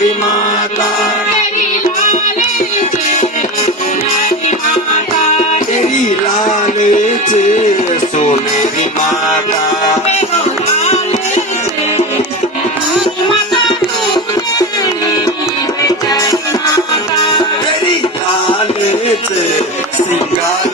सोनेरी माता, तेरी लाल से सोनेरी माता, तेरी लाल से सिंगार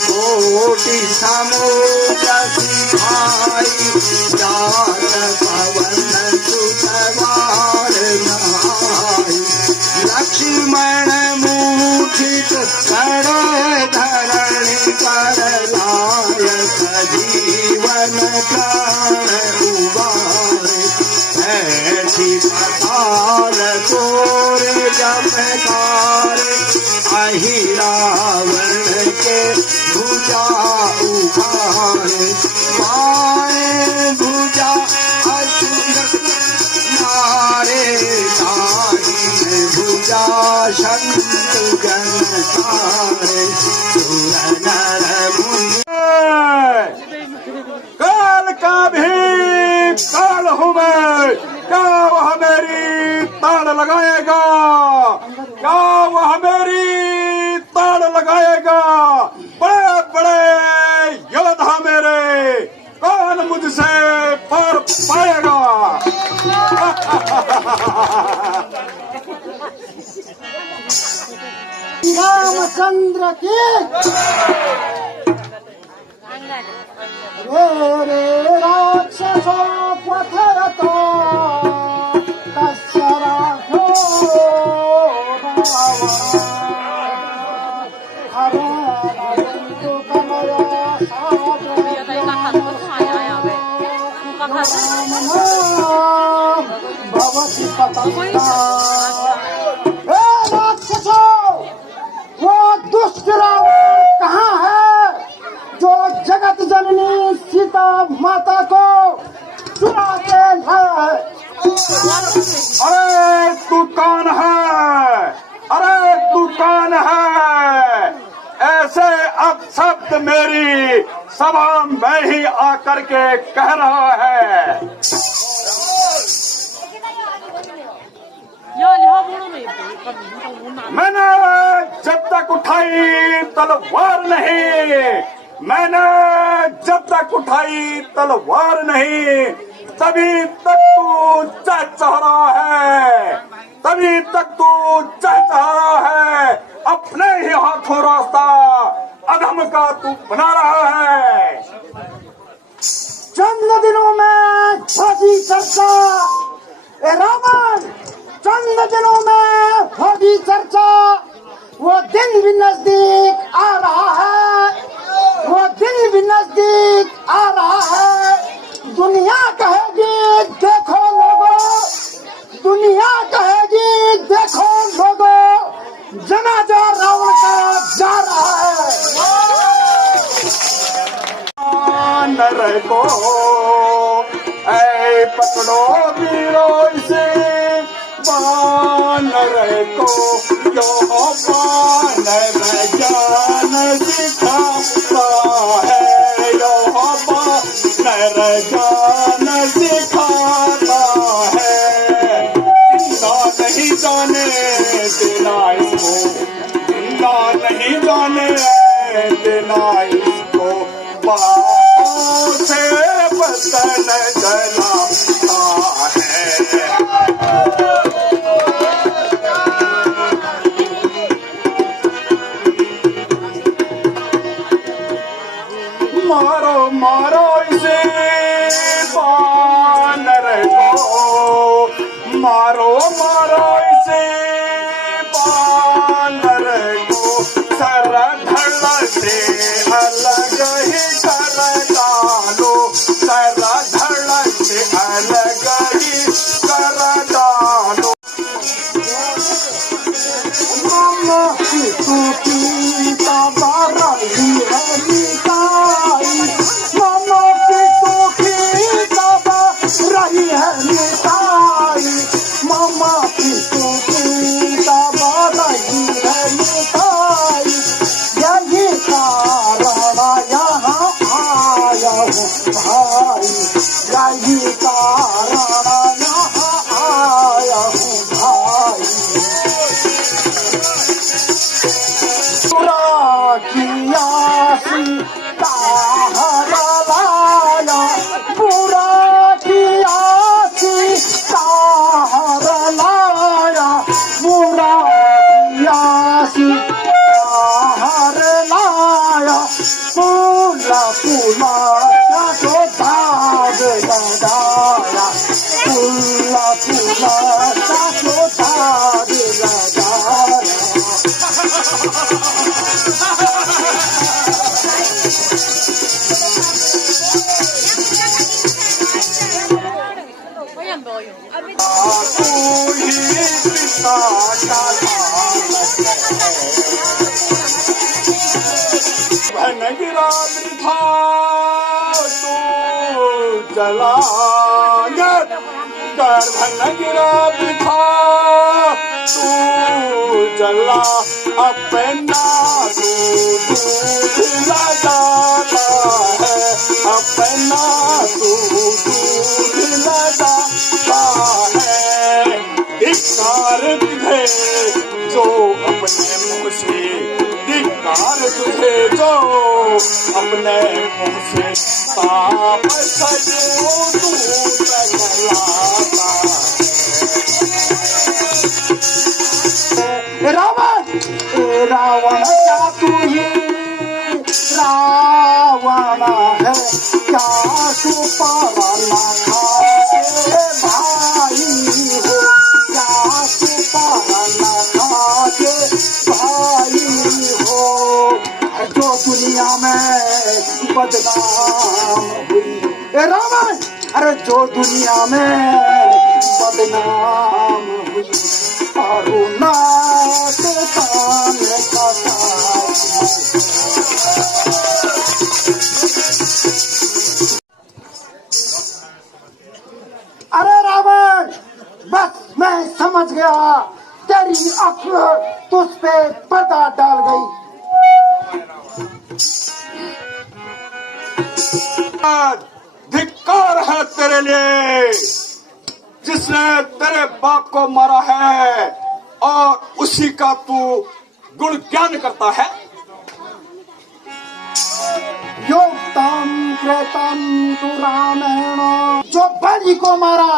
कोटि समुद्र सिखाई जात पवन सुतवार नहाई लक्ष्मण मूठित कर धरण कर लाय सजीवन प्राण उबारे ऐसी पताल तोर जपकार अहि रावण के भुजा उखाड़े पाए भुजा असुर नारे तारी भुजा शंतगन तारे सुर नर मुनि काल का भी काल हूँ मैं, क्या वह मेरी ताड़ लगाएगा, क्या वह मेरी ताड़ लगाएगा। बड़े बड़े योद्धा मेरे, कौन मुझसे पार पाएगा। रामचंद्र की रे राक्षसो पथरतो तस्य राघो भवती राक्षसो, वो दुष्ट रावण कहाँ है जो जगत जननी सीता माता को चुरा के लाया है। अरे तू कौन है, अरे तू कौन है, ऐसे अपशब्द मेरी सभा में ही आकर के कह रहा है। मैंने जब तक उठाई तलवार नहीं, मैंने जब तक उठाई तलवार नहीं, तभी तक तू चाह रहा है, तभी तक तू चाह रहा है। अपने ही हाथों रास्ता अधम का तू बना रहा है। चंद दिनों में होगी चर्चा, रावण चंद दिनों में होगी चर्चा। वो दिन भी नजदीक आ रहा है, वो दिन भी नजदीक आ रहा है। दुनिया कहेगी देखो लोगों, दुनिया कहेगी देखो लोगों, जनाजा रावण का जा रहा है। नर को ऐ पकड़ो वीरो इसे, बानर को जो बानर जान सिखाता है, यो बानर जान सिखाता है। जिंदा नहीं जाने देना इसको, जिंदा नहीं जाने देना इसको, बातों से बदन जलाता है। मारो मारो इसे बानर को, मारो मारो इसे बानर को, सर धड़ से अलग ही कर डालो, सर धड़ से अलग ही कर डालो। तू पीता बारा किया सीता हर लाया, पूरा किया सीता हर लाया, पूरा किया सीता हर लाया, पूला पूला तो दाग लगाया, पूला पूला तो दाग लगाया। गिरा था तू जला गर्भन गिरा था तू जला, अपना तू दूध लगाता है, अपना तू दूध लगाता है। धिक्कार तुझे जो अपने मुँह से, धिक्कार तुझे जो अपने मुँह से पाप सजो तू चलाता। रावण रावण क्या तू ही रावण है, क्या तू पावना खाए भाई हो, क्या तू पावना खाए भाई हो। जो दुनिया में बदनाम हुई रावण, अरे जो दुनिया में बदनाम हुई, अरुणाच तान कथा। अरे रावण, बस मैं समझ गया, तेरी अक्ल तुझ पे पर्दा डाल गई। धिक्कार है तेरे लिए जिसने तेरे बाप को मारा है और उसी का तू गुण ज्ञान करता है। योगतम कृतम तु रामेण, जो बलि को मारा,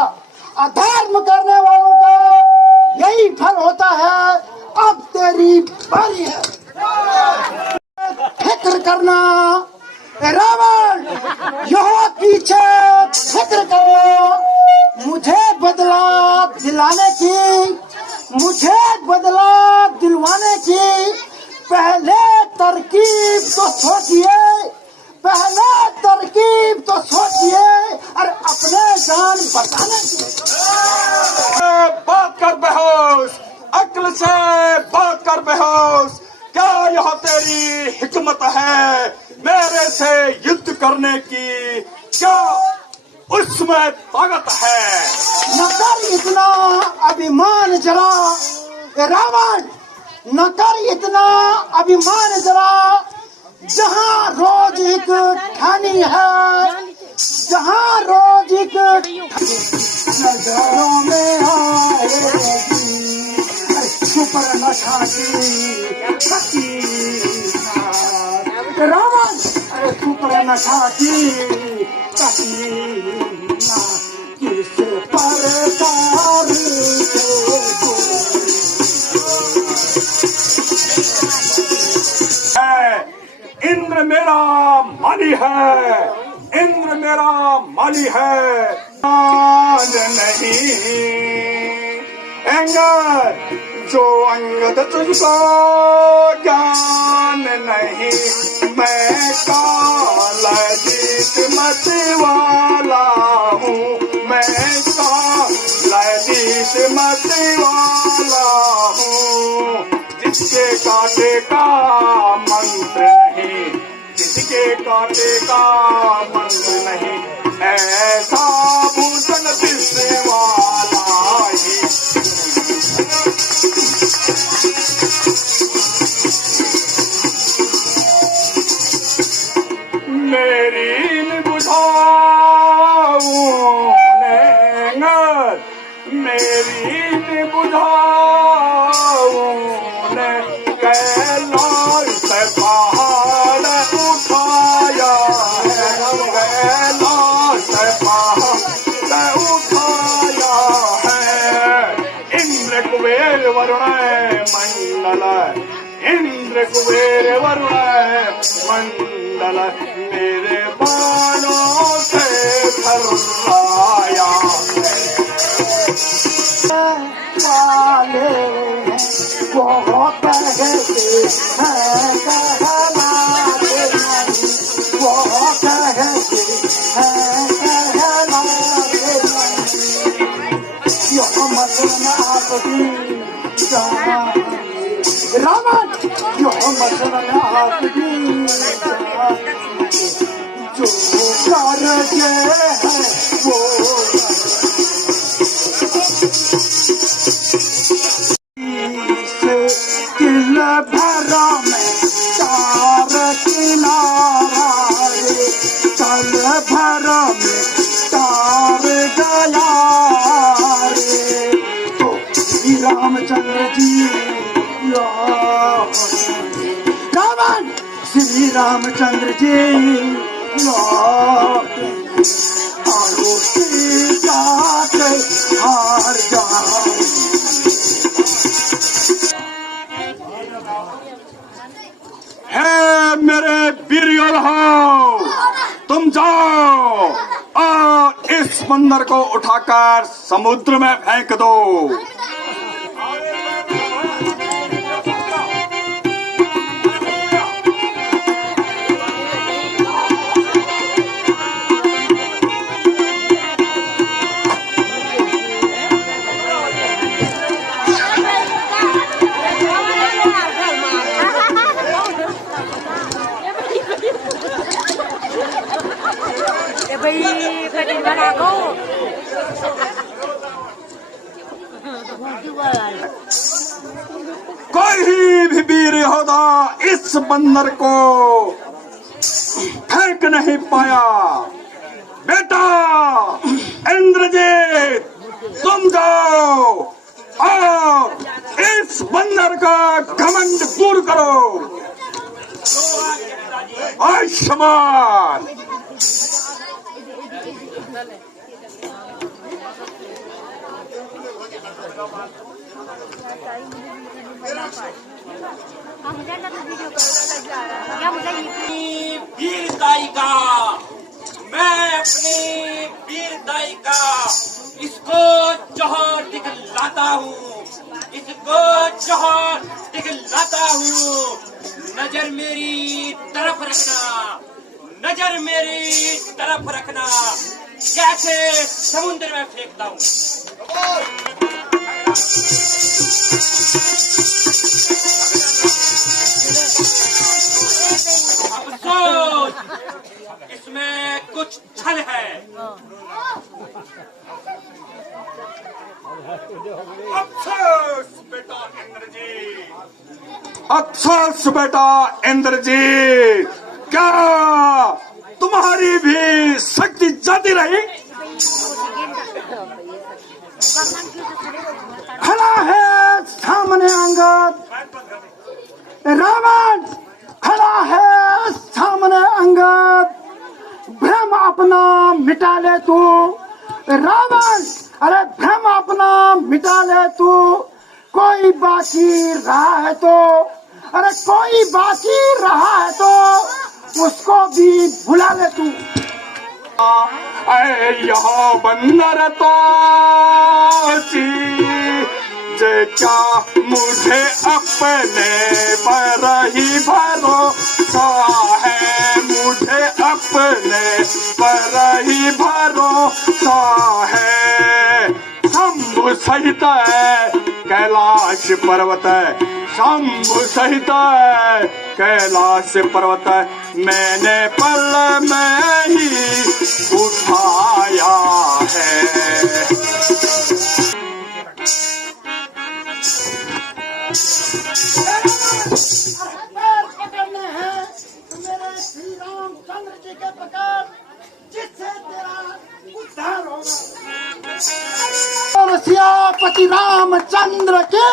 अधर्म करने वालों का यही फल होता है। अब तेरी बारी है, फिक्र करना रावण, यह पीछे फिक्र करो। मुझे बदला दिलाने की, मुझे बदला दिलवाने की पहले तरकीब तो सोचिए, पहले तरकीब तो सोचिए, और अपने जान बचाने की बात कर बेहोश, अक्ल से बात कर बेहोश। क्या यह तेरी हिकमत है मेरे से युद्ध करने की? क्या उसमें ताकत है? न कर इतना अभिमान जरा रावण, न कर इतना अभिमान जरा। जहाँ रोज एक ठानी है, जहाँ रोज एक नजरों में आएगी, सुपर नशा की रावण, अरे सुपर नशा की कसीना, किस पर तार इंद्र मेरा माली है, इंद्र मेरा माली है। आज नहीं अंगद, जो अंगद तुझको ज्ञान नहीं। मैं काला जीत मत वाला हूँ, मैं काला जीत मत वाला हूँ। जिसके काटे का मंत्र नहीं, जिसके काटे का मंत्र नहीं, ऐसा भूषण दिसने वाला ही। मेरी बुझाऊ ने, मेरी बुझाऊ ने कैलाश से वरुण मंडल मेरे बालों से भराया वाले वो कहते हैं कहलाते नहीं, वो कहते हैं कहलाते नहीं। यो मसन आपकी जान रामन, यो मसन आपकी जान जो करते हैं वो किल भरा में तार किनारा रे, कल भरा में तार गया रे। तो श्री रामचंद्र जी रावण, श्री रामचंद्र जी आरो सीता के हार जाओ। है मेरे वीर योद्धाओं, तुम जाओ और इस बंदर को उठाकर समुद्र में फेंक दो। कोई भी वीर योद्धा इस बंदर को फेंक नहीं पाया। बेटा इंद्रजीत, तुम जाओ और इस बंदर का घमंड दूर करो। आयुष्मान वीरताई का, मैं अपनी वीरताई का इसको जोहर दिखलाता हूँ, इसको जोहर दिखलाता हूँ। नजर मेरी तरफ रखना, नजर मेरी तरफ रखना, कैसे समुद्र में फेंकता हूँ। अफसोस, इसमें कुछ छल है। अफसोस बेटा इंद्रजीत, अफसोस बेटा इंद्रजीत, क्या तुम्हारी भी शक्ति जाती रही? खड़ा है सामने अंगद, रावण खड़ा है सामने अंगद। भ्रम अपना मिटा ले तू रावण, अरे भ्रम अपना मिटा ले तू। कोई बाकी रहा है तो, अरे कोई बाकी रहा है तो उसको भी भुला ले तू। यहाँ बंदर तो जे क्या मुझे अपने पर ही भरोसा है, मुझे अपने पर ही भरोसा है। शंभु सहित है कैलाश पर्वत है, शंभु सहित है कैलाश पर्वत है, मैंने पल में ही उठाया है। पकड़ने हैं मेरे श्री रामचंद्र जी के पकड़, जिससे तेरा उद्धार होगा। सियापति रामचंद्र की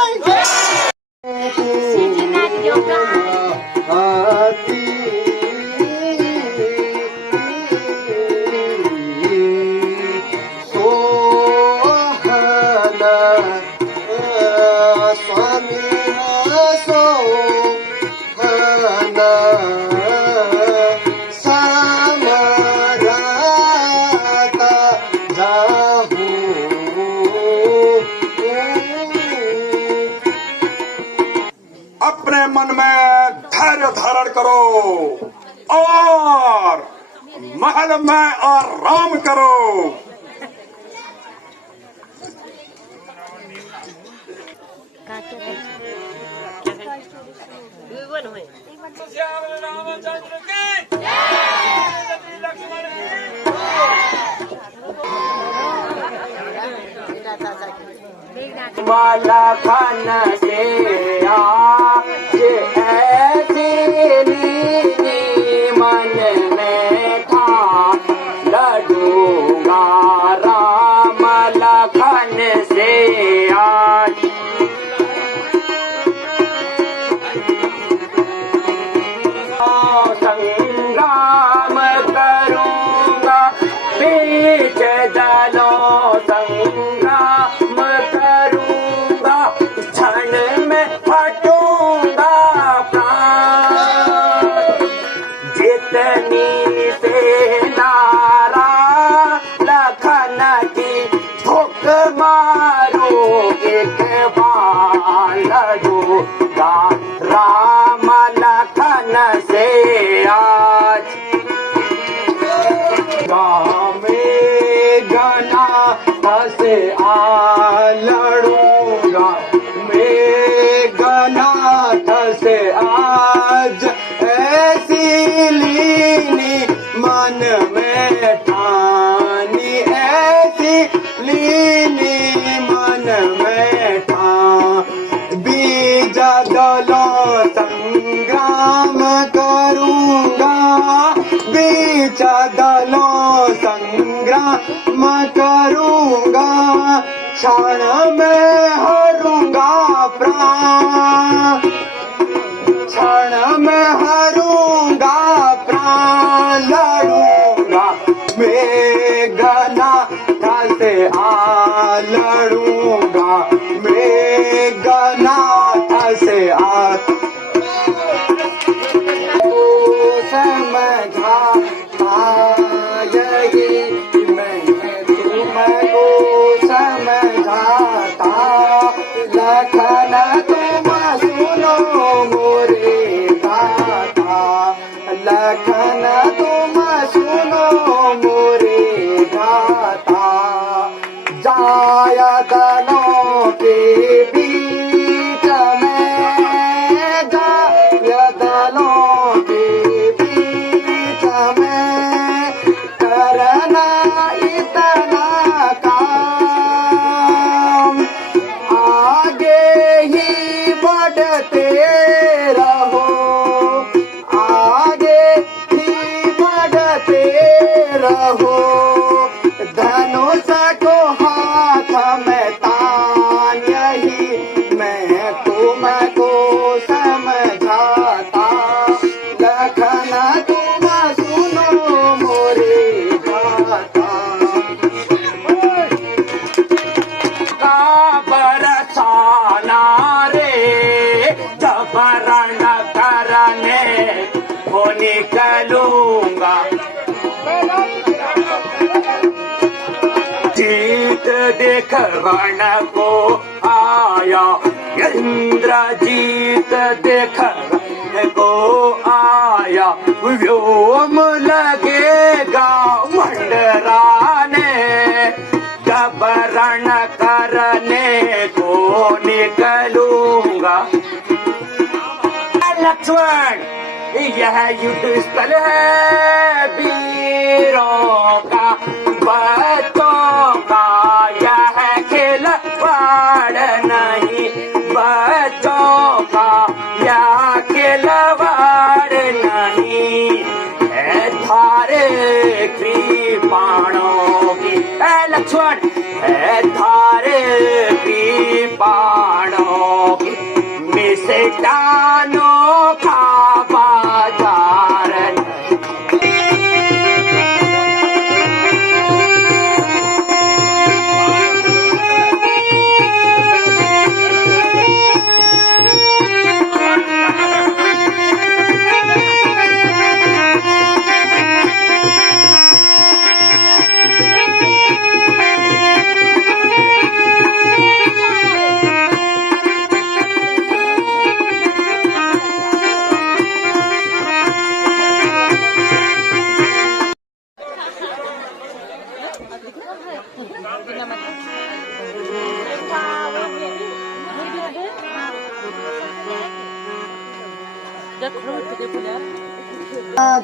स्वामी समरता जाहूं। अपने मन में धैर्य धारण करो और महल में आराम करो। श्याम रामचंद्र की लक्ष्मण माला खान से आज ऐसी लीनी मन में था, लडूंगा राम लखन से आज। संग्राम करूंगा बीच जलों, संग्राम करूंगा क्षण में हटूंगा प्राण। जितनी सेनारा लखन की ठोक मारो, एक बार लड़ूंगा राम लखन से आज। में गना से लड़ूंगा, मैं गना से आज ऐसी लीनी मन में ठानी, ऐसी लीनी मन में ठान। बीज दलों संग्राम करूंगा, बीच दलों संग्राम करूंगा क्षण में हरूंगा प्राण, क्षण में हरूंगा प्राण। लड़ूंगा मेघना से लड़ूंगा मेघना से समझा यही मैं तुमको समझाता। लखन तुम सुनो मोरे गाता, लखन तुम सुनो मोरे गाता। जाय दलों के बीच में, जाय दलों के बीच में करना इतना काम। आगे ही बढ़ते रहो, आगे ही बढ़ते रहो। धनुष को हाथ में तान यही मैं तुमको समझाता। लखन तुम सुनो मोरे गाता। का बरसाना रे जब रण करने को निकलूंगा, जीत देख रण को आया इंद्रजीत, देख रण को आया व्योम लगेगा मंडराने। जब रण करने को निकलूंगा। लक्ष्मण यह युद्ध स्थल है वीरों का, बच्चों का यह खिलवाड़ नहीं, बच्चों का यह खिलवाड़ नहीं। है धारे कृपाणों की लक्ष्मण, है धारे कृपाणों की मिष्टानों का बाजार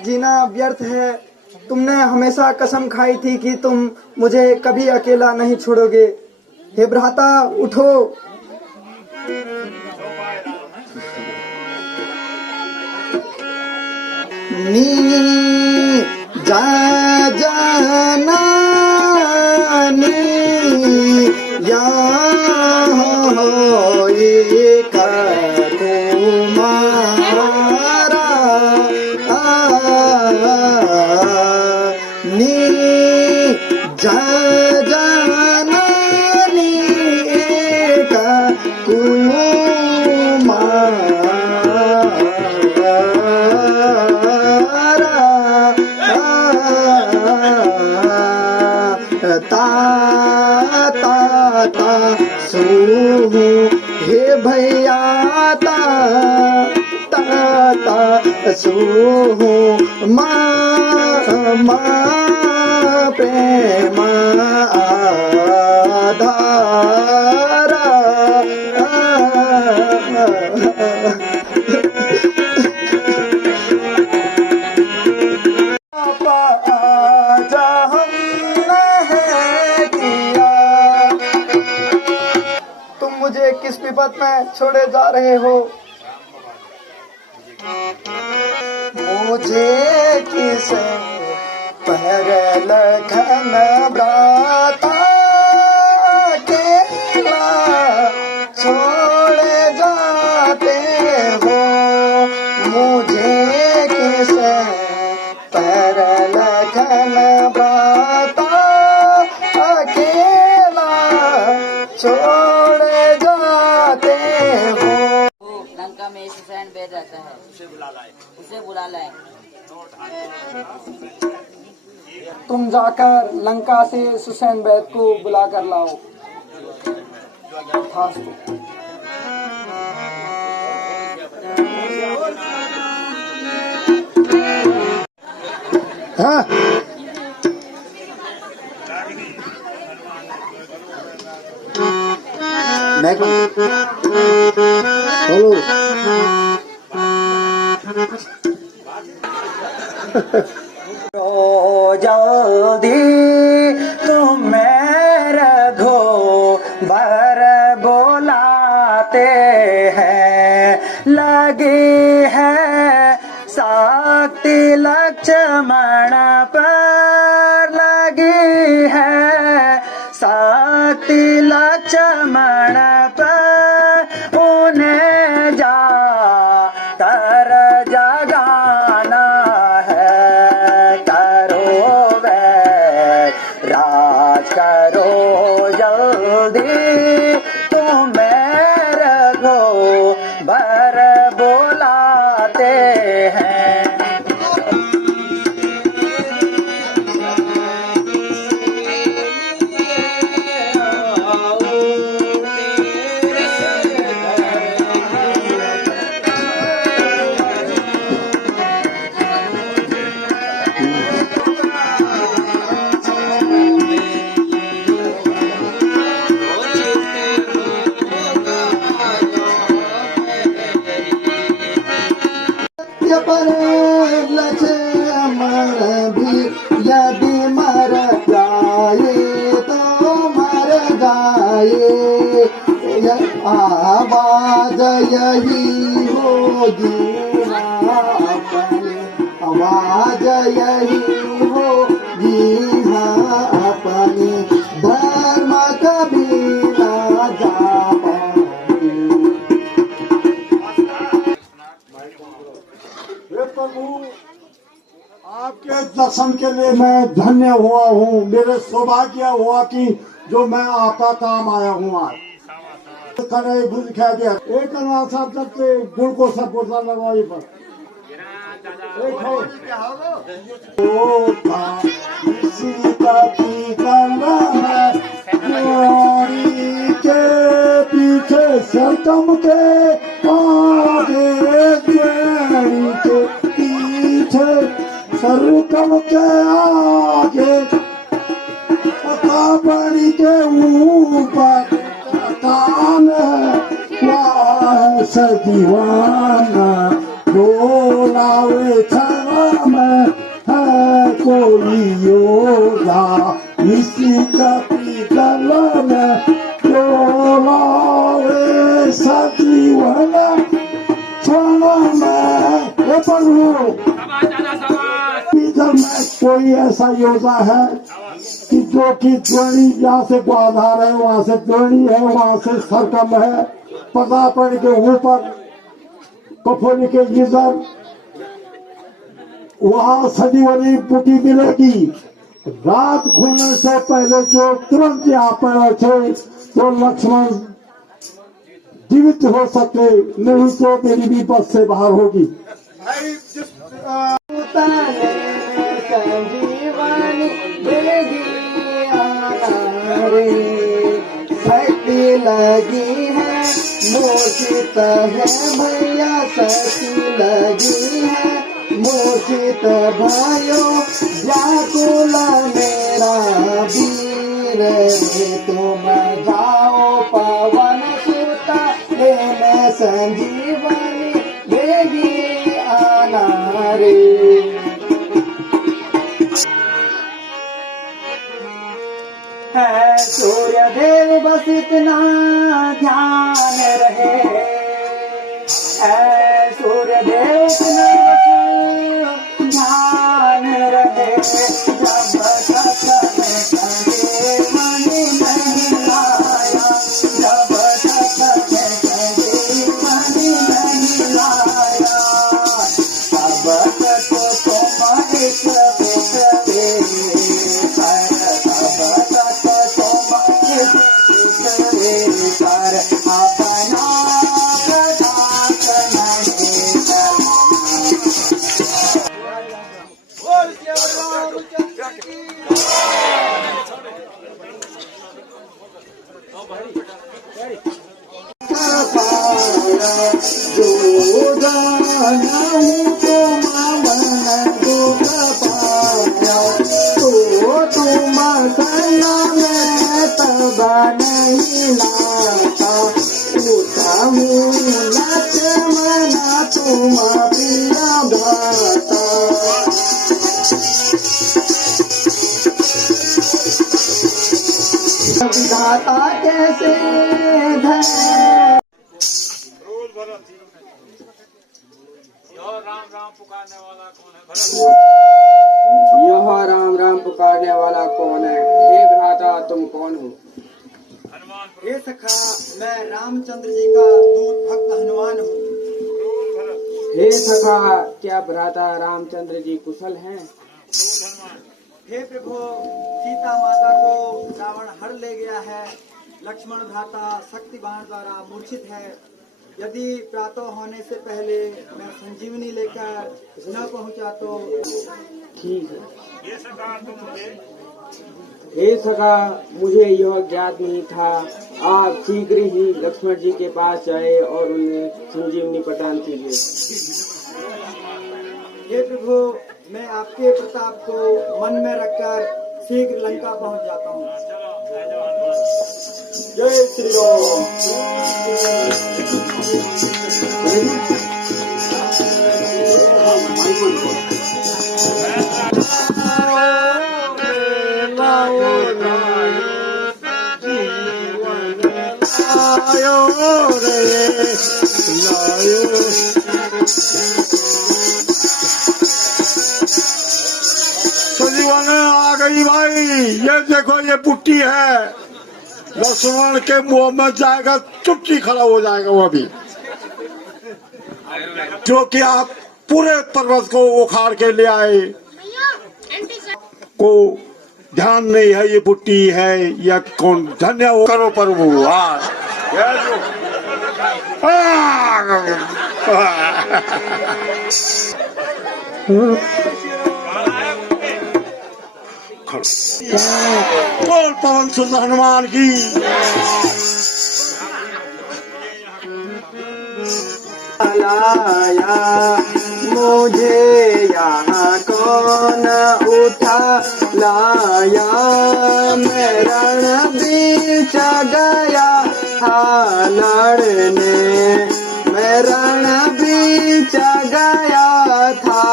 जीना व्यर्थ है। तुमने हमेशा कसम खाई थी कि तुम मुझे कभी अकेला नहीं छोड़ोगे। हे भ्राता उठो। नी जा जाना नी या हो ये का तुम्हारा नी जा जाना नी का ता ता ता सू हे भैया ता ता ता सू माँ प्रेम आधारा मुझे किस विपत में छोड़े जा रहे हो? मुझे किस पर लखन भ्राता अकेला छोड़े जाते हो? मुझे किस पर लखन भ्राता अकेला छोड़े जाते हो? लंका में सुसैन बैठ रहता है, उसे बुला लाए। तुम जाकर लंका से सुसैन बैद को बुला कर लाओ। हाँ हेलो जल्दी तुम मेरे घोबर बुलाते हैं। लगी है शक्ति लक्ष्मण पर, लगी है शक्ति लक्ष्मण पर। उन्हें जा कर जगाना है। करो वे राज करो जल्दी तुम मेरे घोबर बुलाते हैं। लक्ष्मण भी यदि मर जाए तो मर जाए। आवाज यही होगी अपनी, आवाज यही होगी अपनी। धर्म कभी ना जा प्रभु, आपके दर्शन के लिए मैं धन्य हुआ हूँ। मेरे सौभाग्य हुआ कि जो मैं आपका काम आया हूँ। आज करे भूल खा गया एक साहब सबसे गुड़ को सब बोतल लगवाई पर के पीछे सरकम के आगे, के पीछे सरकम के आगे, बड़ी के ऊपर कान है दीवाना डोलावे छावा में है कोई योगा, इसी कपी गल में डोलावे सजीवन छावा में। हे प्रभु, इधर में कोई ऐसा योद्धा है कि जो कि द्रोणी यहाँ से आधार है, वहाँ से द्रोणी है, वहाँ से सरकम है, पदापण के ऊपर कफोली के इधर वहाँ सजीवनी पुटी मिलेगी। रात खुलने से पहले जो तुरंत यहाँ पर थे तो लक्ष्मण जीवित हो सके, नहीं तो मेरी भी बस से बाहर होगी। संजीवनी देगी रे, शक्ति लगी है, मूर्छित है भैया, शक्ति लगी है, मूर्छित भयो, व्याकुल मेरा वीर रे, तुम जाओ पवन सुत लेने संजीवनी देगी आना रे। है सूर्य देव बस इतना ध्यान रहे, है सूर्य देव इतना ध्यान रहे, जब तक मैं मणि नहीं लाया, जब तक मैं मणि नहीं लाया, तब तक तुम इस जो जाना तो मन दुख पाया, तो तुम सना में तब नहीं लाता, उत्तम लक्ष्मण तुम प्रिया भ्राता। विधाता कैसे धैर्य, यह राम राम पुकारने वाला कौन है? हे भ्राता तुम कौन हो? हे सखा, मैं रामचंद्र जी का दूत भक्त हनुमान हूँ। हे सखा, क्या भ्राता रामचंद्र जी कुशल हैं? हे प्रभु, सीता माता को रावण हर ले गया है, लक्ष्मण भ्राता शक्तिवान द्वारा मूर्छित है। यदि प्रातः होने से पहले मैं संजीवनी लेकर न पहुंचा तो ठीक है। हे सखा, मुझे यह ज्ञात नहीं था। आप शीघ्र ही लक्ष्मण जी के पास जाए और उन्हें संजीवनी प्रदान कीजिए। हे प्रभु, मैं आपके प्रताप को मन में रखकर शीघ्र लंका पहुंच जाता हूँ। जय श्री राम। संजीवनी आ गई भाई, ये देखो ये पुट्टी है, लक्ष्मण के मुंह में जाएगा, चुपटी खड़ा हो जाएगा वो अभी, जो कि आप पूरे पर्वत को उखाड़ के ले आए, को ध्यान नहीं है ये पुट्टी है या कौन। धन्य हो करो प्रभु। बोल पवन सुत हनुमान की। लाया मुझे यहाँ कौन उठा लाया, मैं रण बीच गया था लड़ने, मैं रण बीच गया था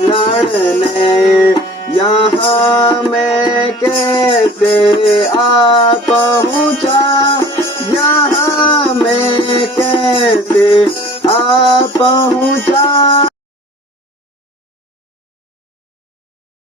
लड़ने, यहाँ मैं कैसे आ पहुँचा, यहाँ मैं कैसे आ पहुँचा।